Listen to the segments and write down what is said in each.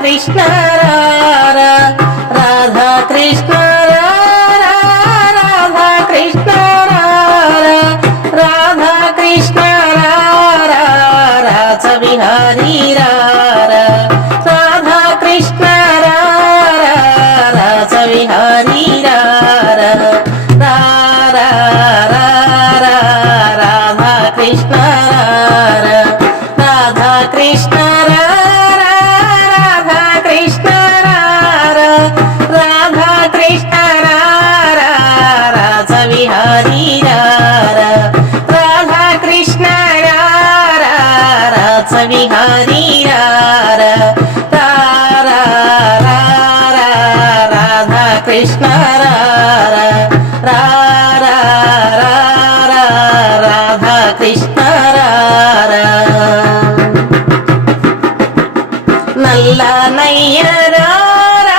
कृष्ण रारा राधा कृष्ण रारा राधा कृष्ण रारा राधा कृष्ण रारा राधा विहारी रारा राधा कृष्ण रारा राधा विहारी रारा रारा रारा राधा कृष्ण रारा राधा कृष्ण रारा राधा कृष्ण रारा राधा कृष्ण रारा राधा विहारी रारा राधा कृष्ण रारा राधा विहारी रारा रारा रारा राधा कृष्ण रारा रारा रारा राधा कृष्ण रारा నల్ల నయ్యరారా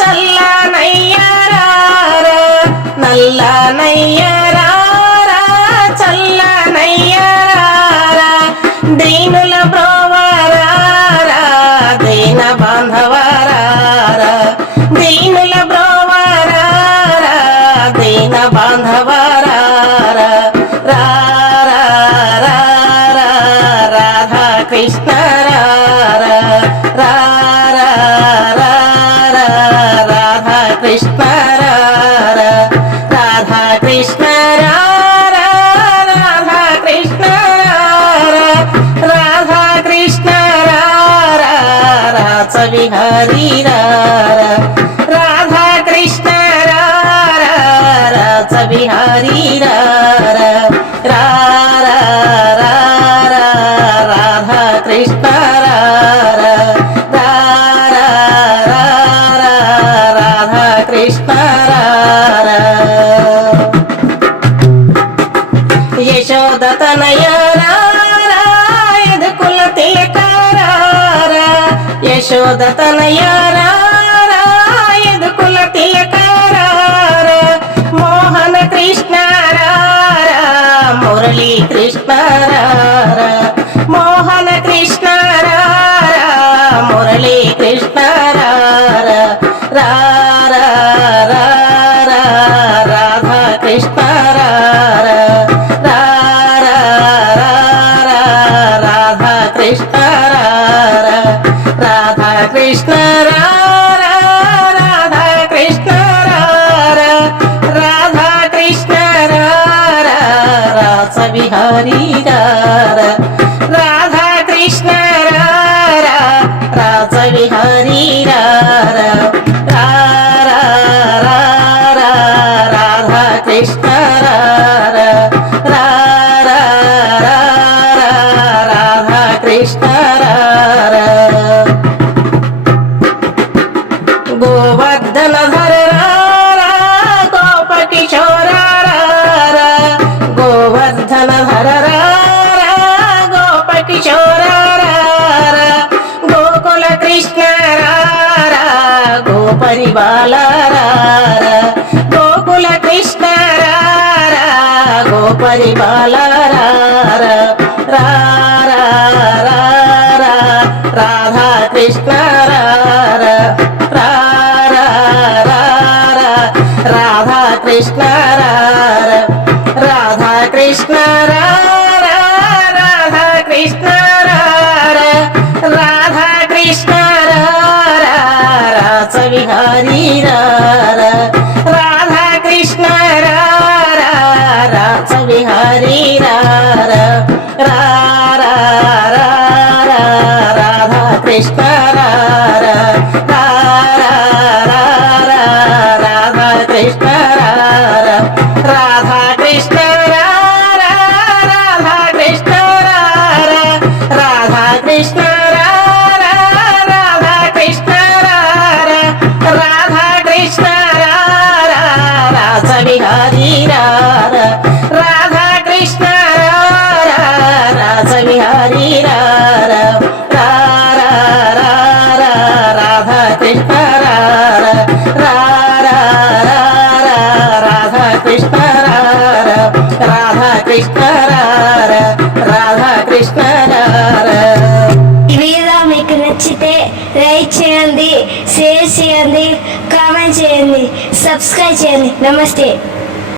చల్ల నయ్యరారా నల్ల నయ్యరారా చల్ల నయ్యరారా దీనుల బ్రోవరారా దీన బాంధవరారా దీనుల బ్రోవరారా దీన బాంధవరారా రారా రారా రాధా కృష్ణ రారా రారా రారా రాధా కృష్ణ రారా రాధా కృష్ణ రారా రాధా కృష్ణ రారా రాధా కృష్ణ రారా రాధ విహారీ రారా రాధా కృష్ణ రారా రాధ విహారీ రారా రారా రారా రాధా కృష్ణ రారా రారా రారా రాధా కృష్ణ రారా యశోద తనయ రారా యదుకుల తిలక రారా యశోద తనయ రారా యదుకుల తిలక రారా మోహన కృష్ణ రారా మురళీ కృష్ణ రారా మోహన కృష్ణ రారా మురళీ కృష్ణ రారా రారా రారా రాధా కృష్ణ రారా రారా రారా రాధా కృష్ణ రారా రాధా కృష్ణ రారా రాధా కృష్ణ రారా రాధా కృష్ణ రారా రాధ విహారీ రారా రాధా కృష్ణ రారా రాధ విహారీ రారా రారా రారా రాధా కృష్ణ రారా రారా రారా రాధా కృష్ణ రారా గోవర్ధన ధర రారా గోప కిశోర రారా గోవర్ధన ధర రారా గోప కిశోర రారా గోకుల కృష్ణ రారా గోపరిబాల రారా గోకుల కృష్ణ రారా గోపరిబాల రారా రారా రారా రాధా కృష్ణ రారా రారా రారా రాధా కృష్ణ రారా రాధా కృష్ణ రారా రాధా కృష్ణ రారా రాధా కృష్ణ రారా రాధ విహారీ రారా రాధా కృష్ణ రారా రాధ విహారీ రారా రారా రారా రాధా కృష్ణ రారా రారా రారా రాధా కృష్ణ రారా రాధా కృష్ణ రారా రాధా కృష్ణ రారా రాధా కృష్ణ రారా రాధా కృష్ణ రారా రాధా కృష్ణ రారా రాధ విహారీ రారా రాధా కృష్ణ రారా రాధ విహారీ రారా రారా రారా రాధా కృష్ణ రారా రారా రారా రాధా కృష్ణ రారా రాధా కృష్ణ రారా రాధా కృష్ణ రారా. ఈ వీడియో మీకు నచ్చితే లైక్ చేయండి. షేర్ చేయండి, కామెంట్ చేయండి, సబ్స్క్రైబ్ చేయండి. నమస్తే.